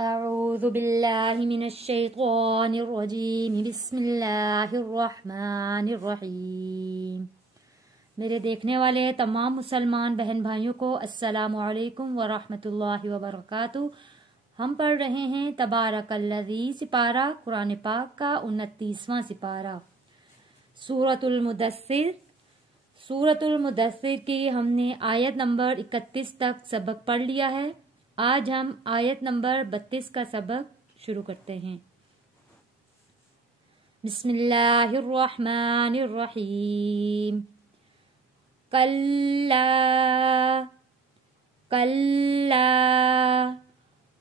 اعوذ باللہ من الشیطان الرجیم بسم اللہ الرحمن الرحیم۔ میرے دیکھنے والے تمام مسلمان بہن بھائیوں کو السلام علیکم ورحمۃ اللہ وبرکاتہ۔ ہم پڑھ رہے ہیں تبارک الذی سپارہ قرآن پاک کا 29واں سپارہ سورۃ المدثر۔ سورۃ المدثر کی ہم نے آیت نمبر 31 تک سبق پڑھ لیا ہے۔ آج ہم آیت نمبر 32 کا سبق شروع کرتے ہیں۔ بسم اللہ الرحمن الرحیم۔ کلا کلا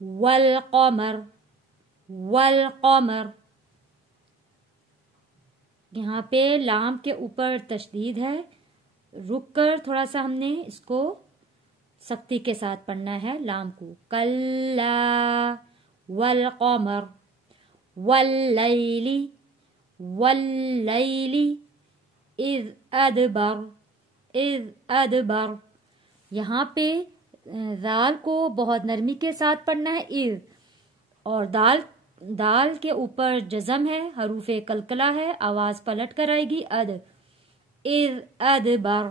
والقمر والقمر، یہاں پہ لام کے اوپر تشدید ہے، رک کر تھوڑا سا ہم نے اس کو سختی کے ساتھ پڑھنا ہے لام کو۔ کلا والقمر واللیل واللیل اذ ادبر اذ ادبر، یہاں پہ دال کو بہت نرمی کے ساتھ پڑھنا ہے اذ، اور دال کے اوپر جزم ہے، حروف قلقلہ ہے، آواز پلٹ کر آئے گی اذ ادبر۔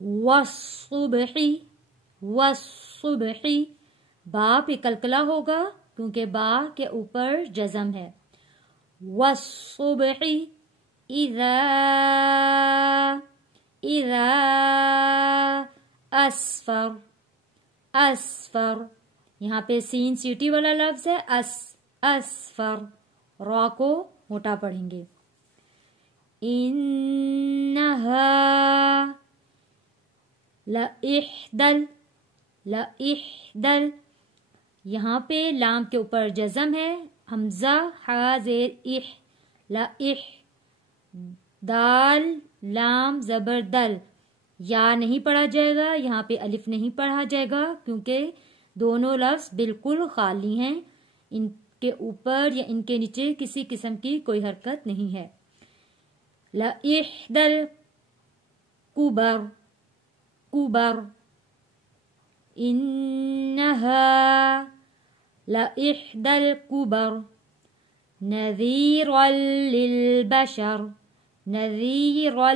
والصبح والصبح، با پہ قلقلہ ہوگا کیونکہ با کے اوپر جزم ہے۔ والصبح اذا اسفر اسفر، یہاں پہ سین سیٹی والا لفظ ہے اسفر، را کو موٹا پڑھیں گے۔ انہا لإحدل لإحدل، یہاں پہ لام کے اوپر جزم ہے، حمزہ ہا زیر اح، لإح، دال لام زبر دل، یا نہیں پڑھا جائے گا، یہاں پہ الف نہیں پڑھا جائے گا کیونکہ دونوں لفظ بالکل خالی ہیں، ان کے اوپر یا ان کے نیچے کسی قسم کی کوئی حرکت نہیں ہے۔ لإحدل کبر کبر، انہا لإحدى الكبر نذيرا للبشر نذيرا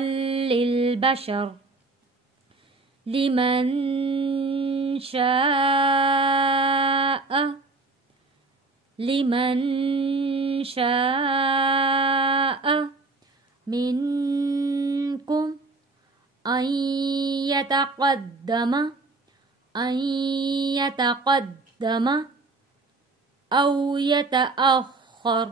للبشر لمن شاء منكم أن يتقدم أو يتأخر،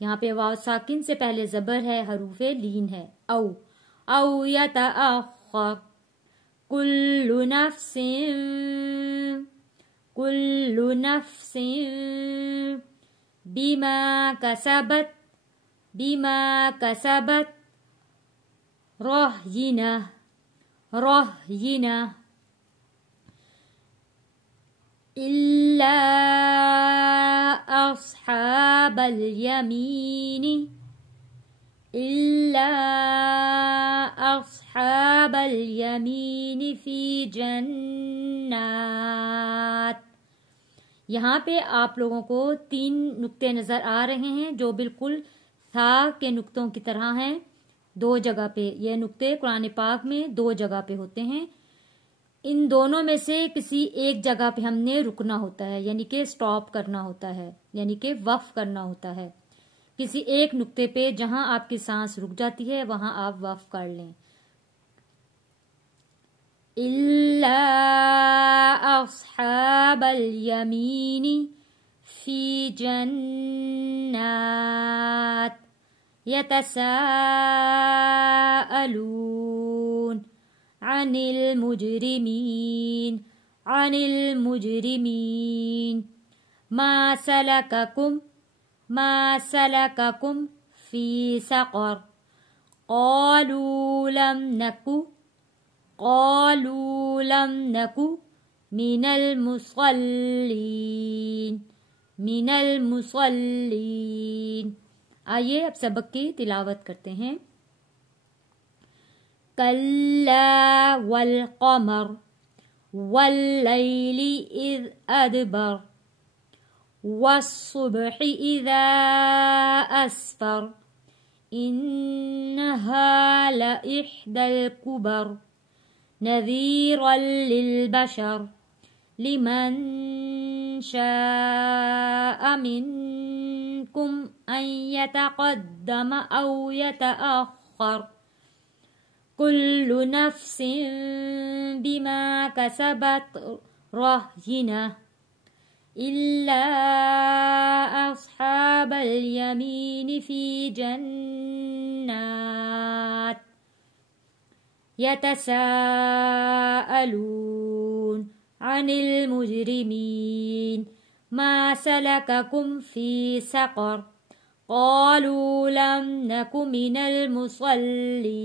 یہاں پہ واو ساکن سے پہلے زبر ہے، حروف لین ہے، او يتأخر۔ كل نفس بما كسبت رهينة إلا أصحاب اليمين في جنات، یہاں پہ آپ لوگوں کو 3 نقطے نظر آ رہے ہیں جو بالکل تھا کے نقطوں کی طرح ہیں، 2 جگہ پہ یہ نقطے قرآن پاک میں 2 جگہ پہ ہوتے ہیں، ان دونوں میں سے کسی ایک جگہ پہ ہم نے رکنا ہوتا ہے، یعنی کہ سٹاپ کرنا ہوتا ہے، یعنی کہ وقف کرنا ہوتا ہے، کسی ایک نقطے پہ جہاں آپ کی سانس رک جاتی ہے وہاں آپ وقف کر لیں۔ إلا أصحاب اليمين في جنات يتساءلون عن المجرمين ما سلككم في سقر قالوا لم نك من المصلين۔ آئیے اب سبق کی تلاوت کرتے ہیں۔ کلا والقمر والليل إذ أدبر والصبح إذا أسفر إنها لإحدى الكبر نذيرا للبشر لمن شاء منكم أن يتقدم أو يتأخر كل نفس بما كسبت رهينة إلا أصحاب اليمين في جنات يتساءلون عن المجرمين ما سلككم في سقر قالوا لم نك من المصلين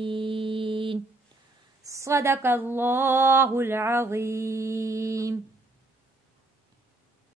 صدق الله العظيم.